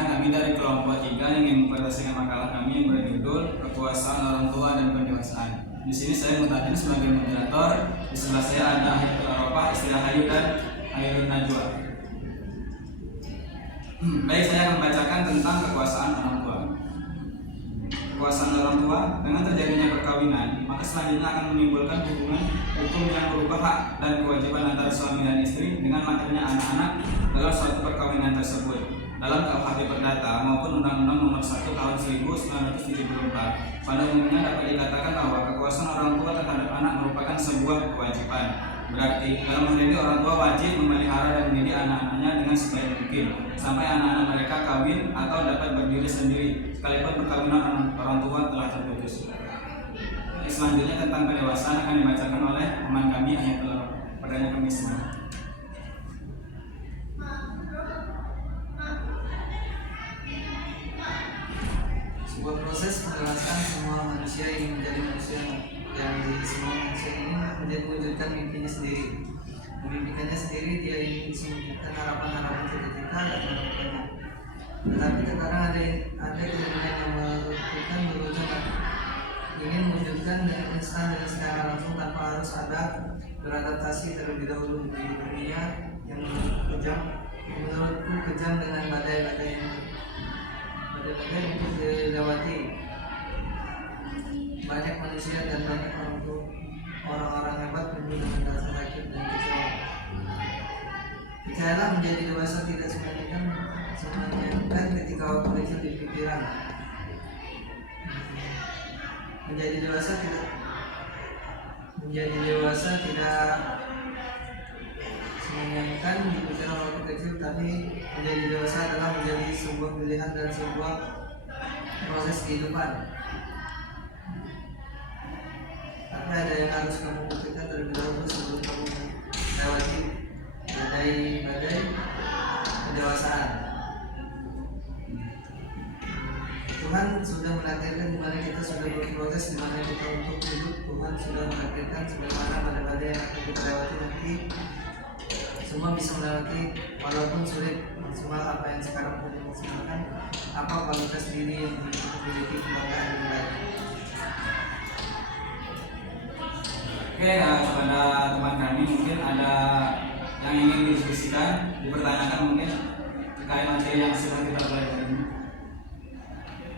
Perkenalkan, kami dari kelompok 3 ingin mempresentasikan makalah kami yang berjudul Kekuasaan Orang Tua dan Pendewasaan. Di sini saya Mutatin sebagai moderator. Di sebelah saya ada Hayatul Arafah, Istri Hayu dan Hairun Najwa. Baik, saya akan membacakan tentang kekuasaan orang tua. Kekuasaan orang tua, dengan terjadinya perkawinan, maka selanjutnya akan menimbulkan hubungan hukum yang berupa hak dan kewajiban antara suami dan istri dengan lahirnya anak-anak dalam suatu perkawinan tersebut. Dalam KUHP Perdata maupun Undang-Undang Nomor 1 Tahun 1974, pada umumnya dapat dikatakan bahwa kekuasaan orang tua terhadap anak merupakan sebuah kewajiban. Berarti dalam hal ini orang tua wajib memelihara dan mendidik anak-anaknya dengan sebaik mungkin sampai anak-anak mereka kawin atau dapat berdiri sendiri sekalipun perkawinan orang tua telah terputus. Selanjutnya tentang pendewasaan akan dibacakan oleh teman kami Hayatul Arafah. Padanya kami semua. Sebuah proses pendewasaan semua manusia ingin menjadi manusia yang semua manusia ini mewujudkan mimpinya sendiri. Memimpikannya sendiri, dia ingin bisa mewujudkan harapan-harapan cita-cita dan harapannya. Tetapi terkadang ada keinginan yang berujung ingin mewujudkan dengan instan dan secara langsung tanpa harus ada beradaptasi terlebih dahulu di dunia yang menurutku kejam dengan badai-badai untuk dilewati. Banyak manusia dan banyak orang-orang hebat penuh dengan rasa sakit dan kecewa. Percayalah, menjadi dewasa tidak semenyenangkan ketika waktu kecil di pikiran. Menjadi dewasa tidak semenyenangkan di pikiran waktu kecil, tapi menjadi dewasa adalah menjadi sebuah pilihan dan sebuah proses kehidupan. Tapi ada yang harus kamu buktikan terlebih dahulu sebelum kamu melewati badai-badai pendewasaan. Tuhan sudah menakdirkan di mana kita sudah berproses, di mana kita untuk hidup. Tuhan sudah menakdirkan sebagaimana badai-badai yang akan kita lewati nanti. Semua bisa melewati walaupun sulit maksimal apa yang sekarang sudah dimaksimalkan. Apa kualitas diri yang dimiliki kebanggaan yang baik. Oke, kepada teman kami mungkin ada yang ingin didiskusikan, dipertanyakan mungkin terkait materi yang sudah kita pelajari ini.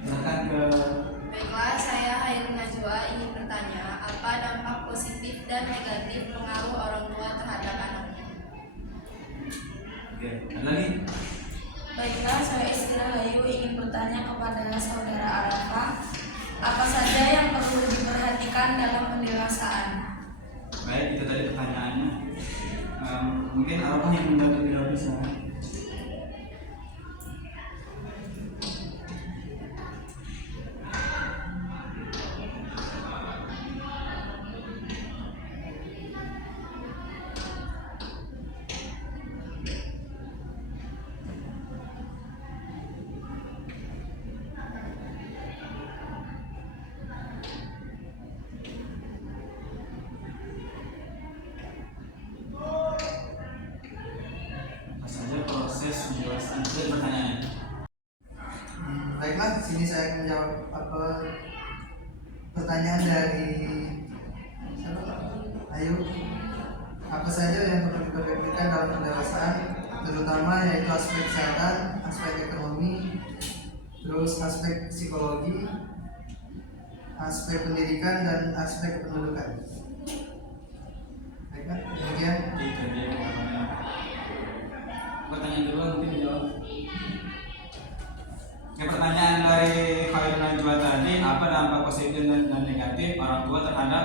Silakan ke. Baiklah, saya Hairun Najwa ingin bertanya, apa dampak positif dan negatif pengaruh orang tua terhadap anaknya? Oke, ada lagi? Baiklah, saya Istri Hayu ingin bertanya kepada saudara Arafah, apa saja yang perlu diperhatikan dalam pendewasaan? Baik, itu tadi pertanyaannya. Mungkin Arafah yang menjawab lebih dahulu sana. Baiklah, sini saya menjawab pertanyaan dari Ayu. Apa saja yang perlu diperhatikan dalam pendewasaan, terutama yaitu aspek kesehatan, aspek ekonomi, terus aspek psikologi, aspek pendidikan dan aspek pendidikan. Baiklah, kemudian pertanyaan kedua mungkin dijawab. Pertanyaan dari Hairun Najwa tadi, apa dampak positif dan negatif orang tua terhadap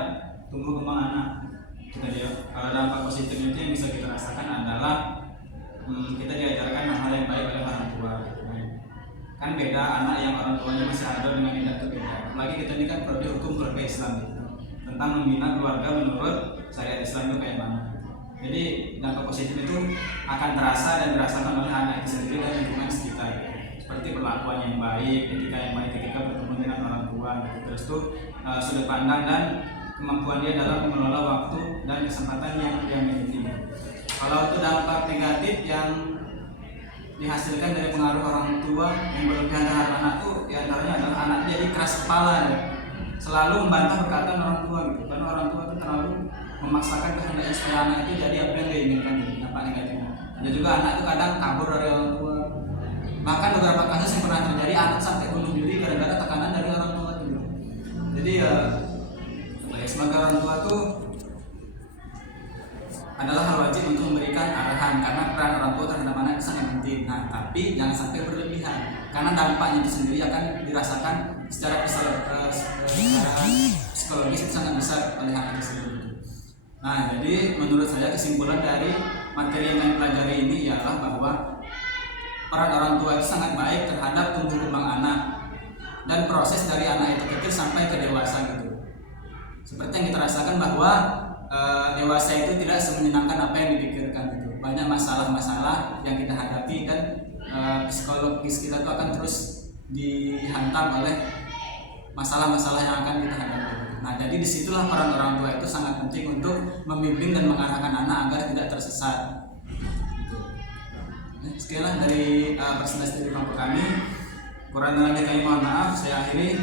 tumbuh kembang anak? Kita jawab. Kalau dampak positif itu yang bisa kita rasakan adalah kita diajarkan hal yang baik oleh orang tua. Kan beda anak yang orang tuanya masih ada dengan tidak itu beda. Apalagi kita ini kan prodi hukum keluarga Islam gitu, tentang membina keluarga menurut syariat Islam itu kayak mana. Jadi dampak positif itu akan terasa dan dirasakan oleh anak itu sendiri dan lingkungan sekitar. Seperti perlakuan yang baik, etika yang baik ketika bertemu dengan orang tua gitu. Terus tuh sudut pandang dan kemampuan dia dalam mengelola waktu dan kesempatan yang dia miliki. Kalau itu dampak negatif yang dihasilkan dari pengaruh orang tua yang berlebihan terhadap anak tuh diantaranya adalah anak jadi keras kepala ya. Selalu membantah perkataan orang tua gitu, karena orang tua itu terlalu memaksakan kehendaknya supaya anak itu jadi apa yang dia inginkan gitu, dampak negatifnya. Ada juga anak itu kadang kabur dari orang tua. Bahkan beberapa kasus yang pernah terjadi anak sampai bunuh diri gara-gara tekanan dari orang tua gitu. Jadi ya sebagai orang tua tuh adalah hal wajib untuk memberikan arahan karena peran orang tua terhadap anak sangat penting. Nah, tapi jangan sampai berlebihan karena dampaknya itu sendiri akan dirasakan secara psikologis itu sangat besar oleh anak tersebut. Nah, jadi menurut saya kesimpulan dari materi yang kami pelajari ini ialah bahwa peran orang tua itu sangat baik terhadap tumbuh kembang anak dan proses dari anak itu kecil sampai ke dewasa gitu. Seperti yang kita rasakan bahwa dewasa itu tidak semenyenangkan apa yang dipikirkan gitu. Banyak masalah-masalah yang kita hadapi dan psikologis kita itu akan terus dihantam oleh masalah-masalah yang akan kita hadapi. Nah, jadi disitulah peran orang tua itu sangat penting untuk membimbing dan mengarahkan anak agar tidak tersesat. Sekianlah dari presentasi dari kelompok kami. Kurang lebih kami mohon maaf. Saya akhiri.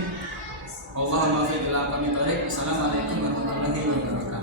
Allahumma fi ila kami tarik. Assalamualaikum warahmatullahi wabarakatuh.